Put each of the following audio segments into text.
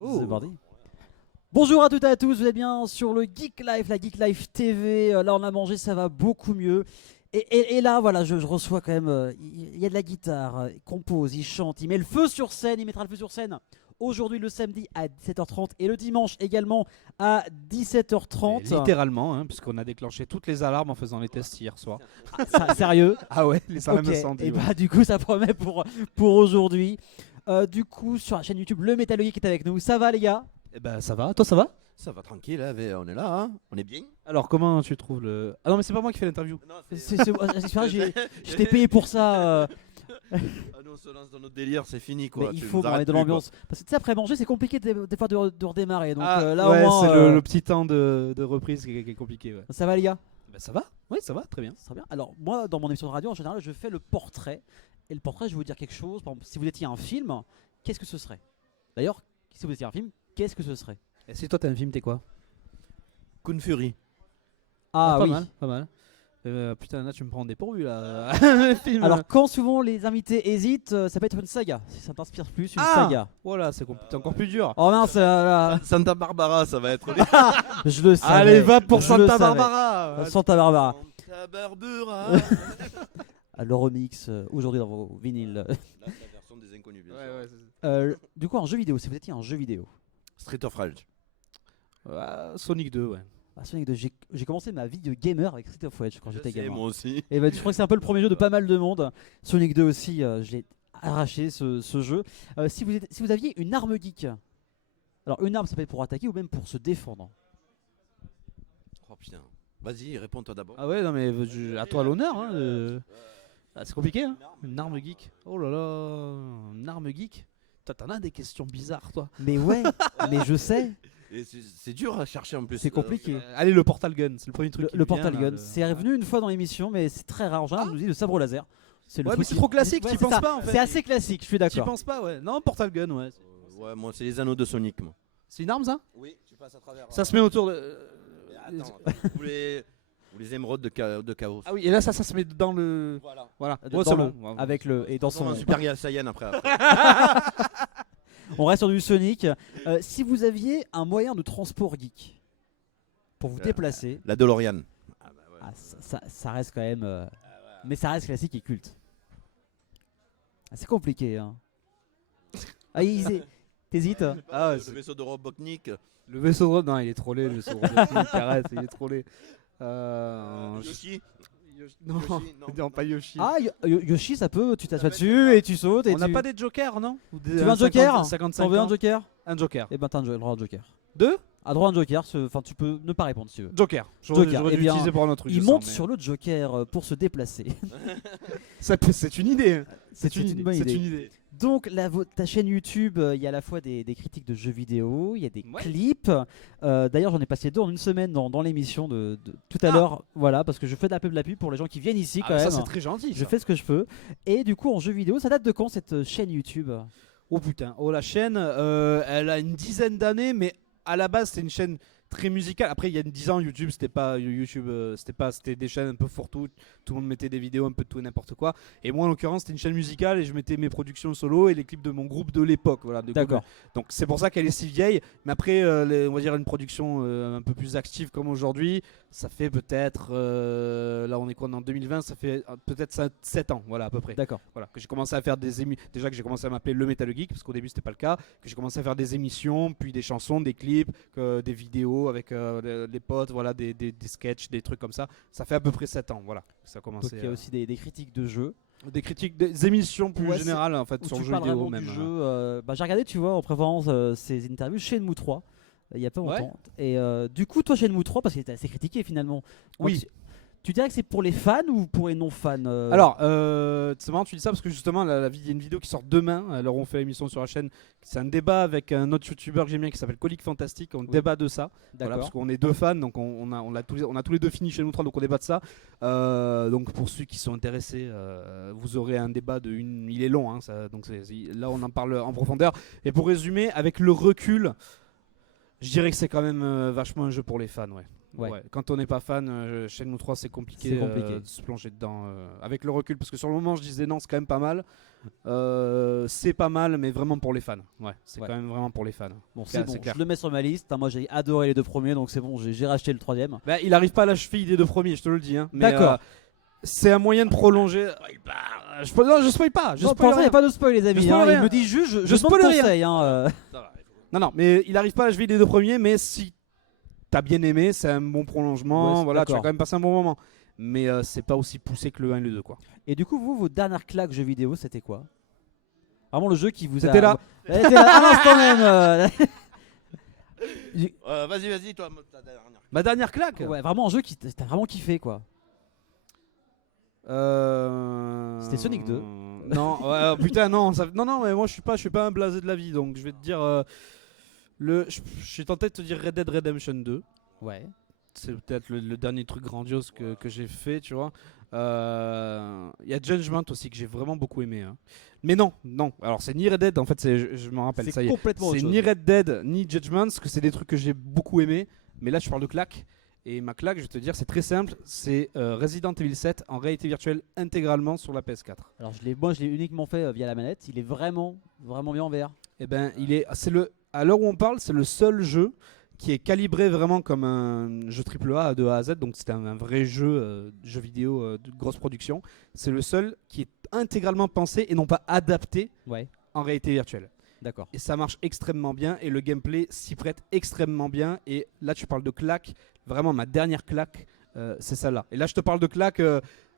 C'est parti. Bonjour à toutes et à tous, vous êtes bien sur le Geek Life, la Geek Life TV. Là on a mangé, ça va beaucoup mieux. Et là voilà, je reçois quand même, il y a de la guitare, il compose, il chante, il met le feu sur scène, il mettra le feu sur scène aujourd'hui le samedi à 17h30 et le dimanche également à 17h30. Littéralement, hein, puisqu'on a déclenché toutes les alarmes en faisant les tests hier soir. Sérieux? Ah ouais, les alarmes Ok, incendies. et Ouais. bah du coup ça promet pour aujourd'hui. Du coup sur la chaîne YouTube Le Metal Geek est avec nous, ça va les gars? Eh ben ça va, toi ça va? Ça va tranquille, hein, on est là, hein, on est bien. Alors comment tu trouves le... Ah non mais c'est pas moi qui fais l'interview. Non, C'est vrai, je t'ai payé pour ça. Ah, nous on se lance dans notre délire, c'est fini Mais quoi. il Tu faut nous qu'on arrêtes ait de plus, l'ambiance. Parce que tu sais, après manger, c'est compliqué des fois de redémarrer. Donc Ah, là ouais, au moins. c'est le petit temps de reprise qui est compliqué. Ouais. Ça va les gars? Ben ça va, oui ça va, très bien. Ça va bien. Alors moi, dans mon émission de radio, en général, je fais le portrait. Et le portrait, je vais vous dire quelque chose. Par exemple, si vous étiez un film, qu'est-ce que ce serait? D'ailleurs, si vous étiez un film, qu'est-ce que ce serait? Et si toi t'as un film, t'es quoi? Kun Fury. Ah pas oui. mal, pas mal. Putain là tu me prends dépourvu là. Le film. Alors quand souvent les invités hésitent, ça peut être une saga. Si ça t'inspire plus, une Ah saga. Voilà, c'est encore plus dur. Oh mince, là, Santa Barbara, ça va être. je le savais. Allez va pour Je le Santa savais. Barbara. Santa Barbara. Santa Barbara. Le remix aujourd'hui dans vos vinyles. Là, c'est la version des inconnus, bien sûr. Ouais, ouais, c'est- Du coup, un jeu vidéo, si vous étiez un jeu vidéo. Street of Rage. Sonic 2, ouais. Ah, Sonic 2, j'ai commencé ma vie de gamer avec Street of Rage quand j'étais Je sais, gamer. moi aussi. Et bah, je crois que c'est un peu le premier jeu de pas mal de monde. Sonic 2 aussi, je l'ai arraché ce jeu. Si vous aviez une arme geek, alors une arme ça peut être pour attaquer ou même pour se défendre. Oh putain. Vas-y, réponds-toi d'abord. Ah ouais, non mais à toi l'honneur. Hein, c'est compliqué, hein. Une arme geek. Oh là là, une arme geek. Toi, t'en as des questions bizarres, toi. Mais ouais, mais je sais, Et c'est dur à chercher en plus. c'est compliqué. Allez, le portal gun, c'est le premier truc. Le, qui le me vient, Portal là, Gun, le- c'est revenu une fois dans l'émission, mais c'est très rare. En général, on nous dit le sabre laser. C'est le Ouais, truc mais c'est qui- trop classique, Ouais, t'y c'est penses ça. pas en fait. C'est assez classique, je suis T'y d'accord. penses pas, ouais. Non, portal gun, ouais. Ouais, moi c'est les anneaux de Sonic, moi. C'est une arme ça? Oui, tu passes à travers. Ça se met autour de. Mais attends, ou les émeraudes de chaos. Ah oui, et là ça se met dans le. Voilà. Voilà. Dans Ouais, c'est le- bon. Avec le et dans Dans son. un Super Saiyan après. On reste sur du Sonic. Si vous aviez un moyen de transport geek pour vous déplacer, La DeLorean. ah, ça reste quand même. Mais ça reste classique et culte. Ah, c'est compliqué. Hein. Ah, t'hésites? Ah, Le c'est- vaisseau de Robotnik. Le vaisseau de Robotnik, non, il est trollé, le vaisseau de Robotnik, il caresse, il est trollé. Yoshi. Non, Yoshi, non. non, pas Yoshi. Ah, Yoshi, ça peut. Tu t'assois Ça peut être dessus et tu sautes. Et on n'a tu... pas des jokers, non? Tu veux un joker? 55 T'en veux un ans. joker? Un joker. Eh ben, t'as le droit à un joker. Deux? À droit à un joker, enfin, tu peux ne pas répondre si tu veux. Joker. Joker, J'aurais eh dû bien, l'utiliser pour un autre truc. Il je monte sens, mais- sur le joker pour se déplacer. C'est une idée. C'est une bonne C'est idée. une idée. Donc ta chaîne YouTube, il y a à la fois des critiques de jeux vidéo, il y a des Ouais. clips. D'ailleurs, j'en ai passé 2 en une semaine dans l'émission de tout à Ah. l'heure. Voilà, parce que je fais de la pub pour les gens qui viennent ici quand Ah, ça même. c'est très gentil. Je ça. fais ce que je peux. Et du coup, en jeu vidéo, ça date de quand cette chaîne YouTube? Oh putain, oh la chaîne, elle a une dizaine d'années, mais à la base c'est une chaîne très musicale. Après il y a 10 ans YouTube c'était pas YouTube, c'était des chaînes un peu fourre-tout, tout le monde mettait des vidéos un peu de tout et n'importe quoi. Et moi en l'occurrence c'était une chaîne musicale et je mettais mes productions solo et les clips de mon groupe de l'époque. Voilà, D'accord. Donc c'est pour ça qu'elle est si vieille. Mais après on va dire une production un peu plus active comme aujourd'hui, ça fait peut-être là on est quoi en 2020, ça fait peut-être 7 ans, voilà à peu près. D'accord. Voilà, que j'ai commencé à faire des émissions. Déjà que j'ai commencé à m'appeler Le Metal Geek, parce qu'au début c'était pas le cas. Que j'ai commencé à faire des émissions, puis des chansons, des clips, des vidéos avec les potes, voilà, des sketchs, des trucs comme ça. Ça fait à peu près 7 ans, voilà. Ça a Donc commencé. il y a aussi des critiques de jeux. Des critiques, des émissions plus Ouais, générales en fait Où sur tu le jeu parles vidéo vraiment même. du jeu. J'ai regardé, tu vois, en préférence ces interviews chez Shenmue 3. Il y a pas Ouais. longtemps. Et du coup, toi, Shenmue 3, parce qu'il était assez critiqué finalement. Oui. Donc, tu dirais que c'est pour les fans ou pour les non-fans Alors, c'est marrant que tu dis ça parce que justement, il y a une vidéo qui sort demain. Alors, on fait l'émission sur la chaîne. C'est un débat avec un autre youtubeur que j'aime bien qui s'appelle Colique Fantastique. On débat de ça. Voilà, parce qu'on est deux fans, donc on a tous les deux fini chez nous trois, donc on débat de ça. Donc pour ceux qui sont intéressés, vous aurez un débat de une. Il est long, hein, ça, donc là on en parle en profondeur. Et pour résumer, avec le recul, je dirais que c'est quand même vachement un jeu pour les fans, ouais. Ouais. Ouais, quand on n'est pas fan, Shenmue 3 c'est compliqué, C'est compliqué. de se plonger dedans avec le recul, parce que sur le moment je disais non c'est quand même pas mal, c'est pas mal, mais vraiment pour les fans. Ouais, c'est Ouais. quand même vraiment pour les fans. Bon, C'est c'est bon, clair. je le mets sur ma liste. Hein, moi, j'ai adoré les 2 premiers, donc c'est bon, j'ai racheté le 3ème. Bah, il arrive pas à la cheville des 2 premiers, je te le dis. Hein. Mais, D'accord. c'est un moyen de prolonger. Non, je spoil pas. Je Non, pour spoil l'instant, il n'y rien. a pas de spoil, les amis. spoil Hein, il rien. me dit juste, je Je demande spoil rien. conseil. Hein, Non, mais il arrive pas à la cheville des 2 premiers, mais si t'as bien aimé, c'est un bon prolongement. Ouais, Voilà, tu as d'accord. quand même passé un bon moment. Mais c'est pas aussi poussé que le 1 et le 2, quoi. Et du coup, vous, vos dernières claques jeux vidéo, c'était quoi? Vraiment le jeu qui vous a. C'était là. Elle était là à l'instant même. Vas-y, toi, ta dernière. Ma dernière claque. Ouais, vraiment un jeu qui t'as vraiment kiffé, quoi. C'était Sonic 2. Non, ouais, putain, non, non, mais moi je suis pas un blasé de la vie, donc je vais te dire, je suis tenté de te dire Red Dead Redemption 2. Ouais. C'est peut-être le dernier truc grandiose que j'ai fait, tu vois. Il y a Judgment aussi que j'ai vraiment beaucoup aimé. Hein. Mais non. Alors c'est ni Red Dead, en fait, je m'en rappelle, ça y C'est est. complètement autre C'est chose. ni Red Dead ni Judgment, parce que c'est des trucs que j'ai beaucoup aimé. Mais là, je parle de claque. Et ma claque, je vais te dire, c'est très simple. C'est Resident Evil 7 en réalité virtuelle intégralement sur la PS4. Alors moi, je l'ai uniquement fait via la manette. Il est vraiment bien en VR. Eh ben, à l'heure où on parle, c'est le seul jeu qui est calibré vraiment comme un jeu AAA de A à Z. Donc c'est un vrai jeu vidéo de grosse production. C'est le seul qui est intégralement pensé et non pas adapté Ouais. en réalité virtuelle. D'accord. Et ça marche extrêmement bien et le gameplay s'y prête extrêmement bien. Et là, tu parles de claque. Vraiment, ma dernière claque, c'est celle-là. Et là, je te parle de claque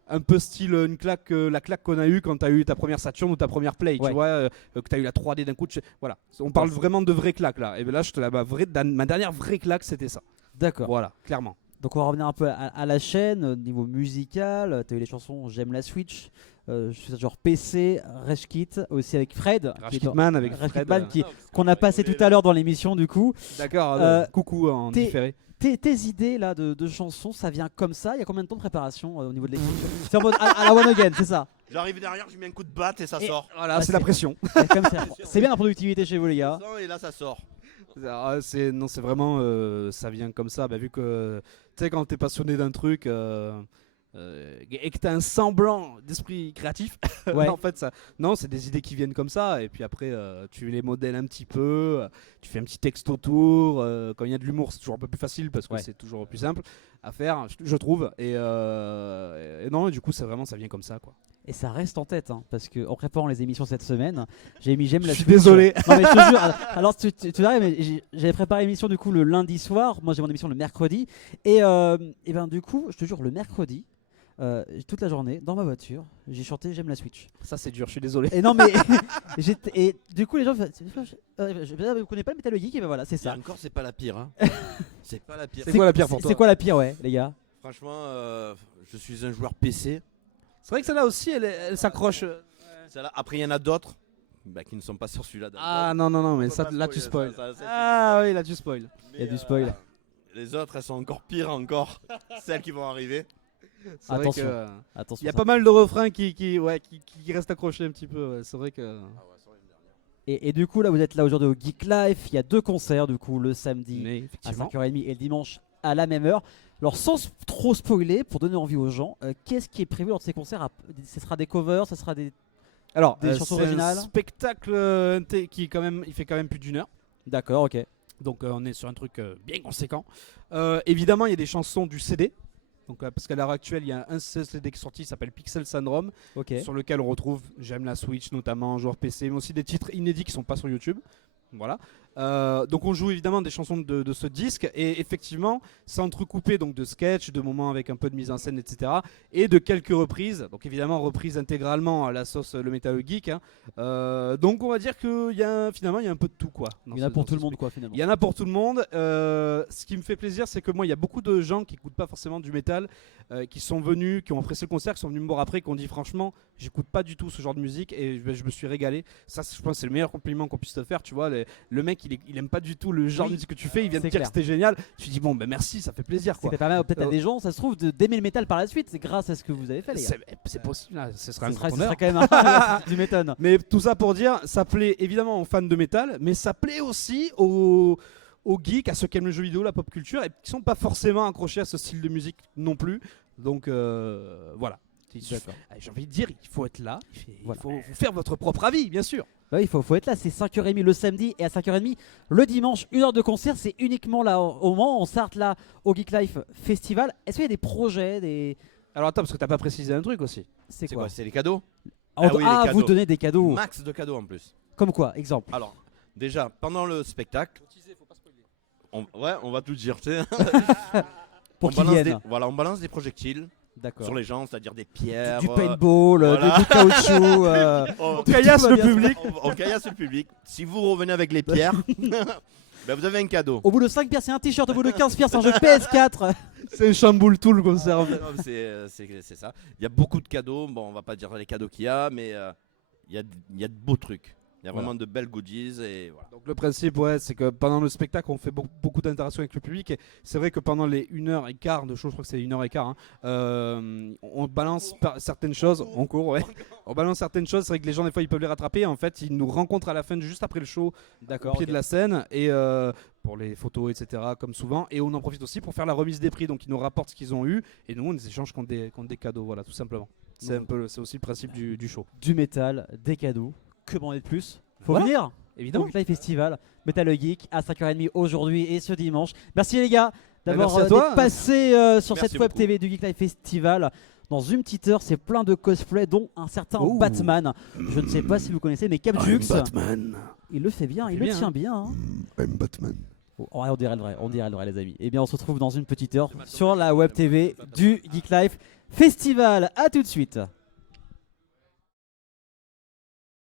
un peu style une claque, la claque qu'on a eue quand tu as eu ta première Saturn ou ta première Play. Ouais. Tu vois, que tu as eu la 3D d'un coup. Voilà. On parle vraiment de vraies claques là. Et bien là, ma dernière vraie claque, c'était ça. D'accord. Voilà, clairement. Donc on va revenir un peu à la chaîne, au niveau musical. Tu as eu les chansons J'aime la Switch, je suis genre PC, Rage Kit, aussi avec Fred. Rage Kitman avec Rage Fred. Kitman qu'on a passé tout à l'heure dans l'émission du coup. D'accord, coucou en t'es- différé. Tes idées là de chansons, ça vient comme ça? Il y a combien de temps de préparation au niveau de l'écriture? C'est en mode à la one again, c'est ça? J'arrive derrière, je mets un coup de batte et ça Et- sort. Voilà, Ah, c'est la pression. Ouais, comme ça. C'est bien la productivité chez vous les gars. Et là, ça sort. C'est vraiment ça vient comme ça, vu que tu sais quand t'es passionné d'un truc et que t'as un semblant d'esprit créatif, Ouais. en fait non, c'est des idées qui viennent comme ça et puis après tu les modèles un petit peu, tu fais un petit texte autour, quand il y a de l'humour c'est toujours un peu plus facile parce que Ouais. c'est toujours plus simple à faire, je trouve et non, et du coup ça vient comme ça quoi. Et ça reste en tête, hein, parce qu'en préparant les émissions cette semaine, j'ai mis J'aime la Je suis Switch. désolé. Non mais je te jure, alors tu verras, mais j'avais préparé l'émission du coup le lundi soir, moi j'ai mon émission le mercredi, et ben du coup, je te jure, le mercredi, toute la journée, dans ma voiture, j'ai chanté J'aime la Switch. Ça c'est dur, je suis désolé. Et non mais, et du coup les gens, vous connaissez pas le Metal Geek, et ben voilà, c'est Et ça. encore, c'est pas la pire. Hein. C'est pas la pire. C'est quoi la pire pour toi? C'est quoi la pire, ouais, les gars? Franchement, je suis un joueur PC. C'est vrai que celle-là aussi elle s'accroche. Celle-là, après, il y en a d'autres qui ne sont pas sur celui-là. Ah non, mais On peut ça, pas là tu spoiler, spoil. ça, Ah oui, là tu spoil. Il y a du spoil. Les autres, elles sont encore pires encore. Celles qui vont arriver. C'est vrai Attention. que Attention. il y a ça. pas mal de refrains qui restent accrochés un petit peu. Ouais. C'est vrai que. Et du coup là, vous êtes là aujourd'hui au Geek Life. Il y a 2 concerts du coup le samedi Mais à effectivement. 5h30 et le dimanche à la même heure. Alors sans trop spoiler, pour donner envie aux gens, qu'est-ce qui est prévu lors de ces concerts? Ce sera des covers, ce sera des... Alors, Des chansons originales. C'est un spectacle qui quand même, il fait quand même plus d'1 heure. D'accord, ok. Donc on est sur un truc bien conséquent. Évidemment, il y a des chansons du CD. Donc, parce qu'à l'heure actuelle, il y a un CD qui est sorti, qui s'appelle Pixel Syndrome, Ok. sur lequel on retrouve J'aime la Switch, notamment joueur PC, mais aussi des titres inédits qui sont pas sur YouTube. Voilà. Donc on joue évidemment des chansons de ce disque et effectivement c'est entrecoupé donc de sketchs, de moments avec un peu de mise en scène, etc. et de quelques reprises. Donc évidemment reprises intégralement à la sauce le Metal Geek. Hein. Donc on va dire qu'il y a finalement il y a un peu de tout quoi. Il y en a pour tout le monde quoi finalement. Il y en a pour tout le monde. Ce qui me fait plaisir, c'est que moi, il y a beaucoup de gens qui n'écoutent pas forcément du métal, qui sont venus, qui ont apprécié le concert, qui sont venus me voir après, qui ont dit franchement, j'écoute pas du tout ce genre de musique et je me suis régalé. Ça, je pense, c'est le meilleur compliment qu'on puisse te faire. Tu vois, le mec, il aime pas du tout le genre de musique que tu fais. Il vient de C'est dire clair. que c'était génial. Tu dis bon, ben merci, ça fait plaisir quoi. C'est peut-être à des gens, ça se trouve, d'aimer le métal par la suite. C'est grâce à ce que vous avez fait, les gars. C'est possible. Là, ce serait un Ce serait grand honneur. quand même un... Tu m'étonnes. Mais tout ça pour dire, ça plaît évidemment aux fans de métal, mais ça plaît aussi aux geeks, à ceux qui aiment le jeu vidéo, la pop culture, et qui sont pas forcément accrochés à ce style de musique non plus. Donc voilà. D'accord. J'ai envie de dire, il faut être là, il Voilà. faut vous faire votre propre avis, bien sûr. Bah oui, faut être là, c'est 5h30 le samedi et à 5h30 le dimanche, 1 heure de concert, c'est uniquement là au Mans, on s'arrête là au Geek Life Festival. Est-ce qu'il y a des projets, Alors attends, parce que t'as pas précisé un truc aussi. C'est C'est quoi? quoi? C'est les cadeaux? Ah, oui, les cadeaux. vous donnez des cadeaux. Max de cadeaux en plus. Comme quoi, exemple? Alors, déjà, pendant le spectacle, on va tout dire, tu sais. Pour on qu'ils balance viennent. on balance des projectiles D'accord. sur les gens, c'est-à-dire des pierres. Du paintball, voilà. du caoutchouc. On caillasse le bien. public. on caillasse le public. Si vous revenez avec les pierres, ben vous avez un cadeau. Au bout de 5 pierres, c'est un t-shirt. Au bout de 15 pierres, c'est un jeu PS4. C'est un chamboule tout le concert. Non, c'est ça. Il y a beaucoup de cadeaux. Bon, on va pas dire les cadeaux qu'il y a, mais il y a de beaux trucs. Il y a vraiment de belles goodies et voilà. Donc le principe, ouais, c'est que pendant le spectacle, on fait beaucoup d'interactions avec le public. Et c'est vrai que pendant les 1h15 de show, je crois que c'est 1h15, on balance certaines choses. En cours, ouais. On balance certaines choses. C'est vrai que les gens, des fois, ils peuvent les rattraper. En fait, ils nous rencontrent à la fin, juste après le show, au pied de la scène. Et pour les photos, etc., comme souvent. Et on en profite aussi pour faire la remise des prix. Donc ils nous rapportent ce qu'ils ont eu. Et nous, on les échange contre des cadeaux. Voilà, tout simplement. C'est aussi le principe du show. Du métal, des cadeaux. Que demander de plus? Faut Voilà. venir Évidemment. au Geek Life Festival, Metal Geek à 5h30 aujourd'hui et ce dimanche. Merci les gars d'avoir merci à toi. d'être passés sur Merci cette web beaucoup. TV du Geek Life Festival. Dans une petite heure, c'est plein de cosplays, dont un certain Oh. Batman. Je ne sais pas si vous connaissez, mais Capjux, Batman. il le fait bien, il fait le bien, tient hein. bien. Hein. I'm Batman. Oh, on dirait le vrai les amis. Eh bien on se retrouve dans une petite heure sur la web TV du Geek Life Festival. A tout de suite.